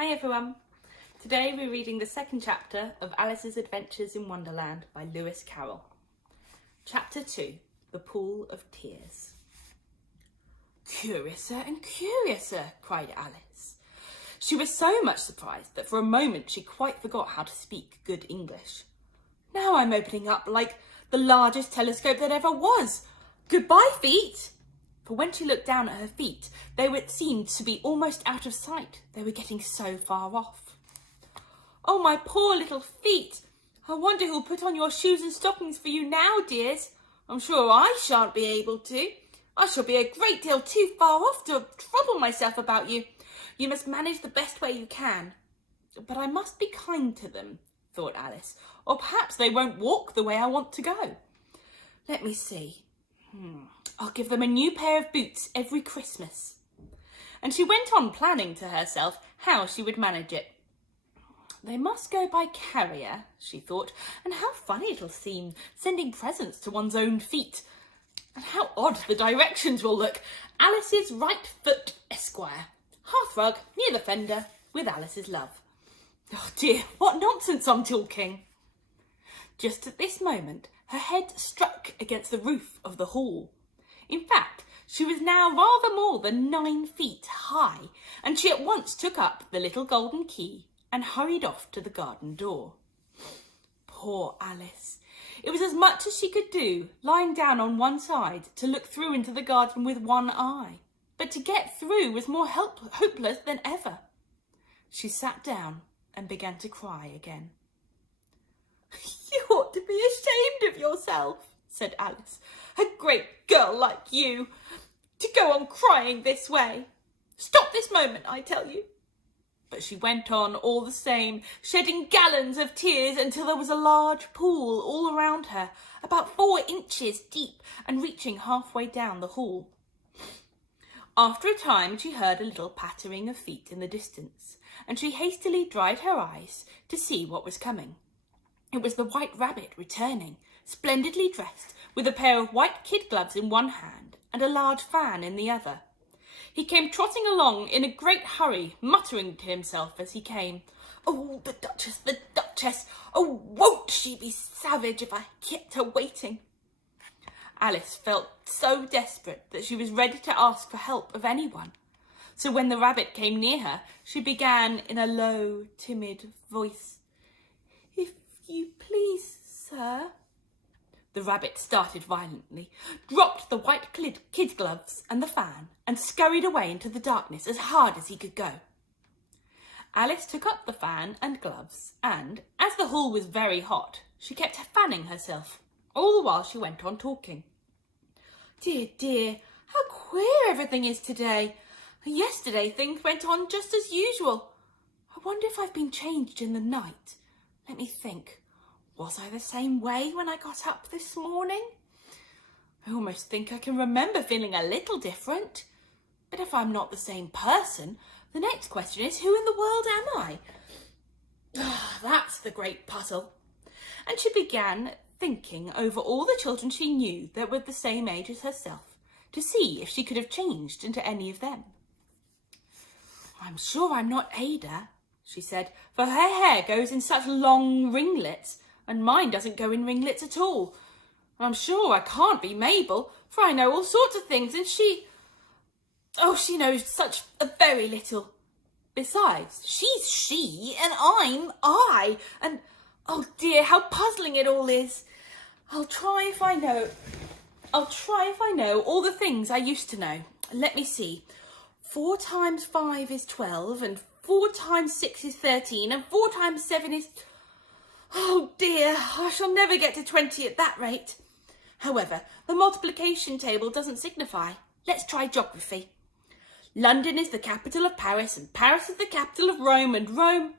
Hi everyone! Today we're reading the second chapter of Alice's Adventures in Wonderland by Lewis Carroll. Chapter 2, The Pool of Tears. "Curiouser and curiouser," cried Alice. She was so much surprised that for a moment she quite forgot how to speak good English. "Now I'm opening up like the largest telescope that ever was. Goodbye, feet!" For when she looked down at her feet, they seemed to be almost out of sight. They were getting so far off. "Oh, my poor little feet! I wonder who'll put on your shoes and stockings for you now, dears. I'm sure I shan't be able to. I shall be a great deal too far off to trouble myself about you. You must manage the best way you can." "But I must be kind to them," thought Alice, "or perhaps they won't walk the way I want to go. Let me see. I'll give them a new pair of boots every Christmas." And she went on planning to herself how she would manage it. "They must go by carrier," she thought, "and how funny it'll seem, sending presents to one's own feet. And how odd the directions will look. Alice's right foot, Esquire. Hearthrug, near the fender, with Alice's love. Oh dear, what nonsense I'm talking." Just at this moment, her head struck against the roof of the hall. In fact, she was now rather more than 9 feet high, and she at once took up the little golden key and hurried off to the garden door. Poor Alice! It was as much as she could do, lying down on one side, to look through into the garden with one eye. But to get through was more hopeless than ever. She sat down and began to cry again. "You ought to be ashamed of yourself," said Alice. "A great girl like you, to go on crying this way. Stop this moment, I tell you." But she went on all the same, shedding gallons of tears until there was a large pool all around her, about 4 inches deep and reaching halfway down the hall. After a time she heard a little pattering of feet in the distance, and she hastily dried her eyes to see what was coming. It was the White Rabbit returning, splendidly dressed, with a pair of white kid gloves in one hand and a large fan in the other. He came trotting along in a great hurry, muttering to himself as he came, "Oh, the Duchess, the Duchess! Oh, won't she be savage if I kept her waiting?" Alice felt so desperate that she was ready to ask for help of anyone. So when the rabbit came near her, she began in a low, timid voice, "If you please, sir." The rabbit started violently, dropped the white kid gloves and the fan, and scurried away into the darkness as hard as he could go. Alice took up the fan and gloves, and, as the hall was very hot, she kept fanning herself, all the while she went on talking. "Dear, dear, how queer everything is today. Yesterday things went on just as usual. I wonder if I've been changed in the night. Let me think. Was I the same way when I got up this morning? I almost think I can remember feeling a little different. But if I'm not the same person, the next question is, who in the world am I? That's the great puzzle." And she began thinking over all the children she knew that were the same age as herself, to see if she could have changed into any of them. "I'm sure I'm not Ada," she said, "for her hair goes in such long ringlets, and mine doesn't go in ringlets at all. I'm sure I can't be Mabel, for I know all sorts of things, and she knows such a very little. Besides, she's she, and I'm I, and oh dear, how puzzling it all is. I'll try if I know all the things I used to know. Let me see. 4 times 5 is 12, and 4 times 6 is 13, and 4 times 7 is... Oh dear, I shall never get to 20 at that rate. However, the multiplication table doesn't signify. Let's try geography. London is the capital of Paris, and Paris is the capital of Rome, and Rome...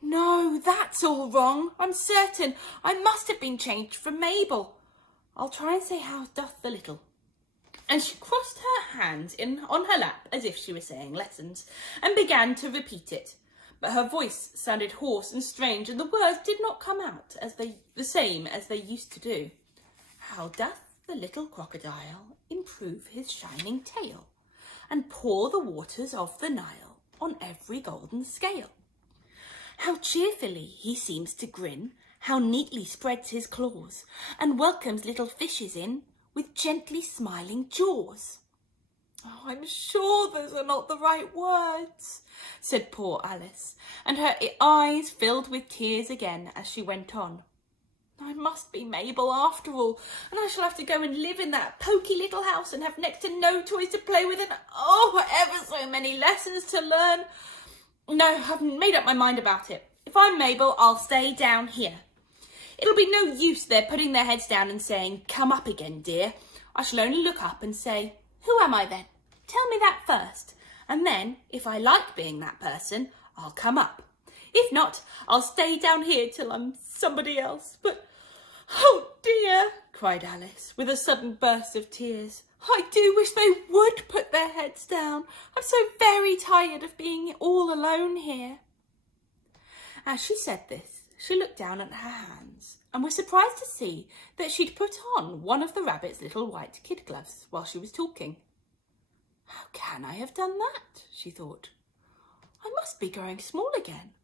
No, that's all wrong, I'm certain. I must have been changed from Mabel. I'll try and say how doth the little." And she crossed her hands on her lap as if she were saying lessons, and began to repeat it. But her voice sounded hoarse and strange, and the words did not come out the same as they used to do. "How doth the little crocodile improve his shining tail, and pour the waters of the Nile on every golden scale. How cheerfully he seems to grin, how neatly spreads his claws, and welcomes little fishes in with gently smiling jaws. Oh, I'm sure those are not the right words, said poor Alice, and her eyes filled with tears again as she went on. I must be Mabel after all, and I shall have to go and live in that poky little house and have next to no toys to play with and ever so many lessons to learn. No, I've made up my mind about it. If I'm Mabel, I'll stay down here. It'll be no use their putting their heads down and saying, "Come up again, dear." I shall only look up and say, "Who am I then? Tell me that first, and then, if I like being that person, I'll come up. If not, I'll stay down here till I'm somebody else. But, oh dear," cried Alice, with a sudden burst of tears, "I do wish they would put their heads down. I'm so very tired of being all alone here." As she said this, she looked down at her hands and was surprised to see that she'd put on one of the rabbit's little white kid gloves while she was talking. How can I have done that? She thought. I must be growing small again.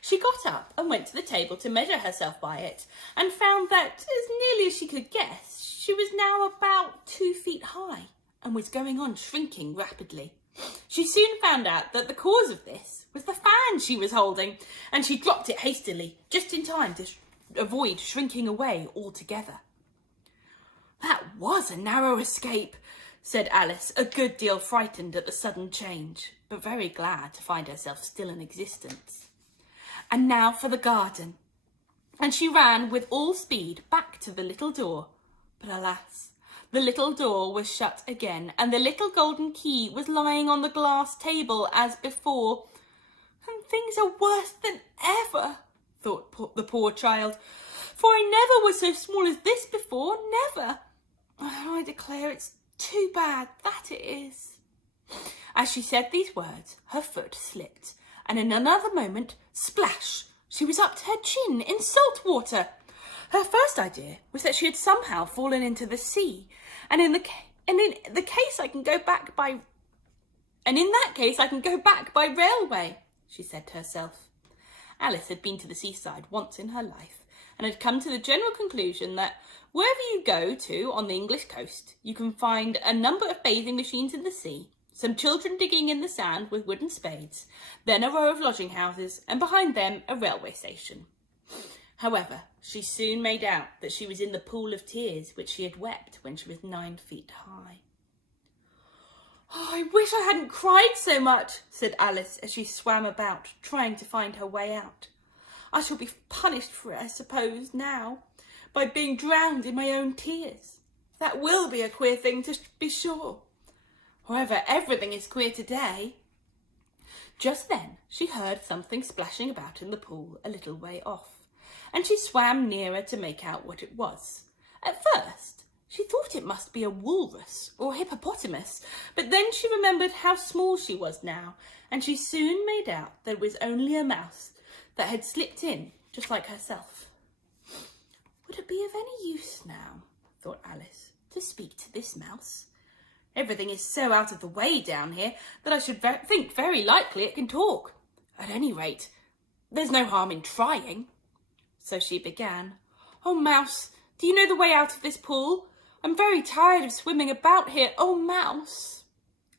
She got up and went to the table to measure herself by it and found that, as nearly as she could guess, she was now about 2 feet high and was going on shrinking rapidly. She soon found out that the cause of this was the fan she was holding, and she dropped it hastily, just in time to avoid shrinking away altogether. That was a narrow escape, said Alice, a good deal frightened at the sudden change, but very glad to find herself still in existence. And now for the garden. And she ran with all speed back to the little door. But alas, the little door was shut again, and the little golden key was lying on the glass table as before. And things are worse than ever, thought the poor child, for I never was so small as this before, never. I declare it's too bad, that it is. As she said these words, her foot slipped, and in another moment, splash, she was up to her chin in salt water. Her first idea was that she had somehow fallen into the sea, and in that case I can go back by railway, she said to herself. Alice had been to the seaside once in her life, and had come to the general conclusion that wherever you go to on the English coast, you can find a number of bathing machines in the sea, some children digging in the sand with wooden spades, then a row of lodging houses, and behind them a railway station. However, she soon made out that she was in the pool of tears which she had wept when she was 9 feet high. Oh, I wish I hadn't cried so much, said Alice as she swam about, trying to find her way out. I shall be punished for it, I suppose, now, by being drowned in my own tears. That will be a queer thing, to be sure. However, everything is queer today. Just then she heard something splashing about in the pool a little way off, and she swam nearer to make out what it was. At first, she thought it must be a walrus or a hippopotamus, but then she remembered how small she was now, and she soon made out that it was only a mouse that had slipped in, just like herself. Would it be of any use now, thought Alice, to speak to this mouse? Everything is so out of the way down here that I should think very likely it can talk. At any rate, there's no harm in trying. So she began. Oh, Mouse, do you know the way out of this pool? I'm very tired of swimming about here. Oh, Mouse.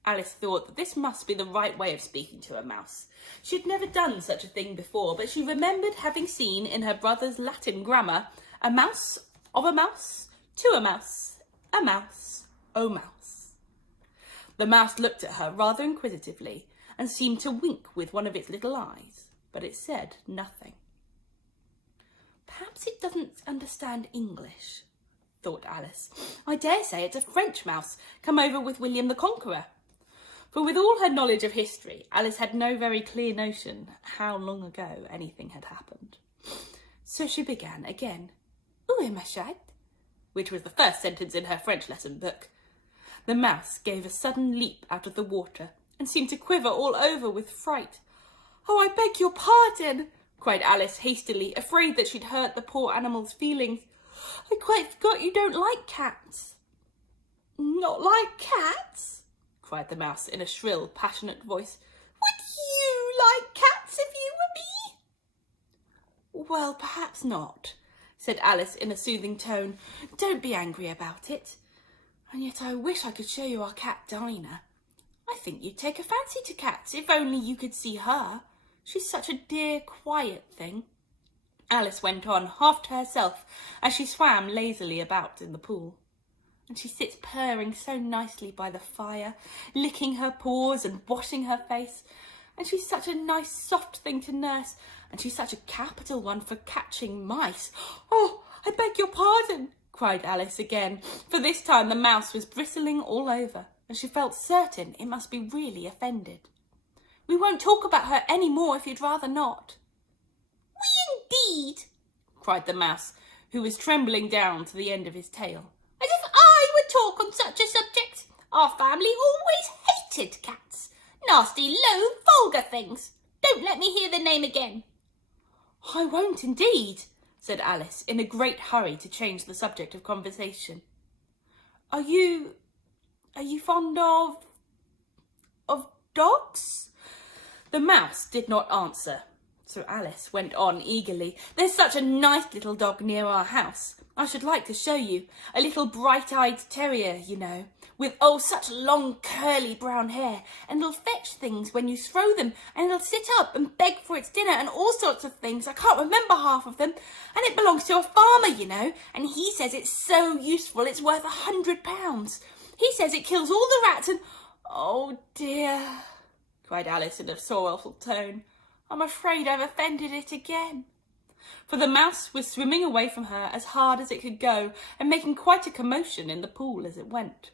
Alice thought that this must be the right way of speaking to a mouse. She had never done such a thing before, but she remembered having seen in her brother's Latin grammar a mouse of a mouse to a mouse, oh mouse. The mouse looked at her rather inquisitively and seemed to wink with one of its little eyes, but it said nothing. Perhaps it doesn't understand English, thought Alice. I dare say it's a French mouse come over with William the Conqueror. For with all her knowledge of history, Alice had no very clear notion how long ago anything had happened. So she began again. Où est ma chatte? Which was the first sentence in her French lesson book. The mouse gave a sudden leap out of the water and seemed to quiver all over with fright. Oh, I beg your pardon, cried Alice hastily, afraid that she'd hurt the poor animal's feelings. I quite forgot you don't like cats. Not like cats? Cried the mouse in a shrill, passionate voice. Would well, perhaps not, said Alice in a soothing tone. Don't be angry about it. And yet I wish I could show you our cat Dinah. I think you'd take a fancy to cats, if only you could see her. She's such a dear, quiet thing. Alice went on, half to herself, as she swam lazily about in the pool. And she sits purring so nicely by the fire, licking her paws and washing her face. And she's such a nice, soft thing to nurse, and she's such a capital one for catching mice. Oh, I beg your pardon, cried Alice again, for this time the mouse was bristling all over, and she felt certain it must be really offended. We won't talk about her any more if you'd rather not. We indeed, cried the mouse, who was trembling down to the end of his tail. As if I would talk on such a subject. Our family always hated cats. Nasty, low, vulgar things. Don't let me hear the name again. I won't indeed, said Alice, in a great hurry to change the subject of conversation. Are you fond of dogs? The mouse did not answer, so Alice went on eagerly. There's such a nice little dog near our house. I should like to show you. A little bright-eyed terrier, you know, with, oh, such long curly brown hair, and it'll fetch things when you throw them, and it'll sit up and beg for its dinner and all sorts of things. I can't remember half of them, and it belongs to a farmer, you know, and he says it's so useful it's worth £100. He says it kills all the rats and... Oh, dear, cried Alice in a sorrowful tone. I'm afraid I've offended it again. For the mouse was swimming away from her as hard as it could go and making quite a commotion in the pool as it went.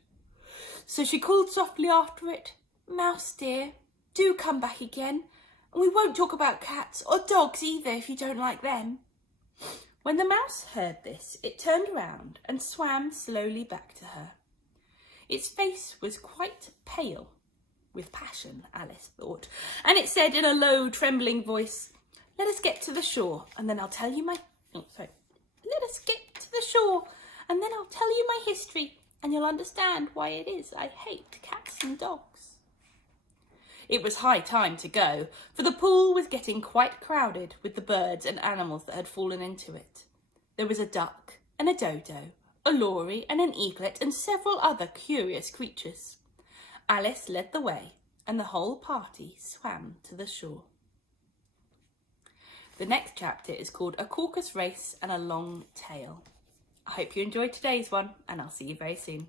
So she called softly after it, Mouse dear, do come back again, and we won't talk about cats or dogs either if you don't like them. When the mouse heard this, it turned round and swam slowly back to her. Its face was quite pale, with passion, Alice thought, and it said in a low, trembling voice, Let us get to the shore, and then I'll tell you my... Let us get to the shore, and then I'll tell you my history, and you'll understand why it is I hate cats and dogs. It was high time to go, for the pool was getting quite crowded with the birds and animals that had fallen into it. There was a duck and a dodo, a lory and an eaglet, and several other curious creatures. Alice led the way, and the whole party swam to the shore. The next chapter is called A Caucus Race and a Long Tail. I hope you enjoyed today's one, and I'll see you very soon.